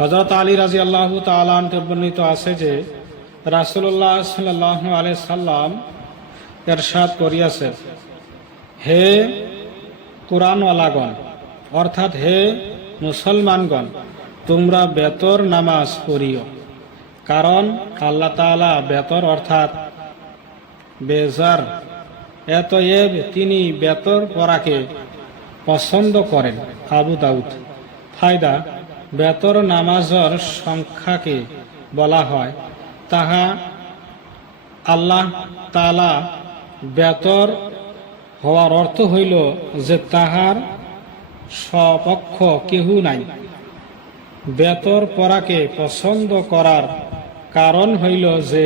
হযরত আলী রাদিয়াল্লাহু তাআলা আনহু বর্ণিত আছে যে রাসূলুল্লাহ সাল্লাল্লাহু আলাইহি সাল্লাম ইরশাদ করিয়াছেন, হে কুরআনওয়ালাগণ, অর্থাৎ হে মুসলমানগণ, তোমরা বেতর নামাজ পড়িও, কারণ আল্লাহ তাআলা বেতর অর্থাৎ বেজার এতএব তিনি বেতর পড়াকে পছন্দ করেন। আবু দাউদ। ফায়দা: বেতর নামাজের সংখ্যাকে বলা হয়, তাহা আল্লাহ তাআলা বেতর হওয়ার অর্থ হইল যে তাহার সপক্ষ কেহ নাই। বেতর পড়াকে পছন্দ করার কারণ হইল যে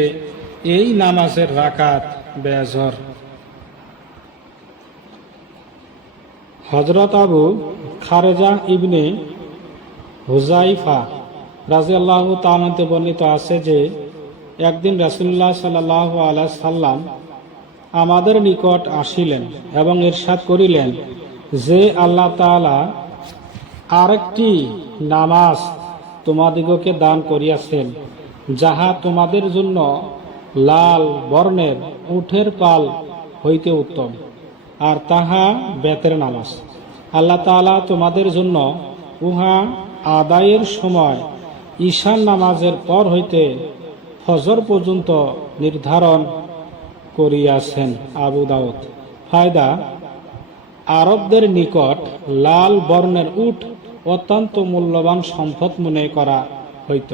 এই নামাজের রাকাত বেজর। হযরত আবু খারেজা ইবনে হুযাইফা রাদিয়াল্লাহু তাআলা হতে বর্ণিত আছে যে একদিন রাসূলুল্লাহ সাল্লাল্লাহু আলাইহি সাল্লাম আমাদের নিকট আসিলেন এবং ইরশাদ করিলেন যে আল্লাহ তাআলা আরেকটি নামাজ তোমাদিগকে দান করিয়াছেন, যাহা তোমাদের জন্য লাল বর্ণের উটের পাল হইতে উত্তম, আর তাহা বেতের নামাজ। আল্লাহ তাআলা তোমাদের জন্য উহা আদায়ের সময় ঈশান নামাজের পর হইতে ফজর পর্যন্ত নির্ধারণ করিয়াছেন। আবু দাউদ। ফায়দা: আরবদের নিকট লাল বর্ণের উট অত্যন্ত মূল্যবান সম্পদ মনে করা হইত।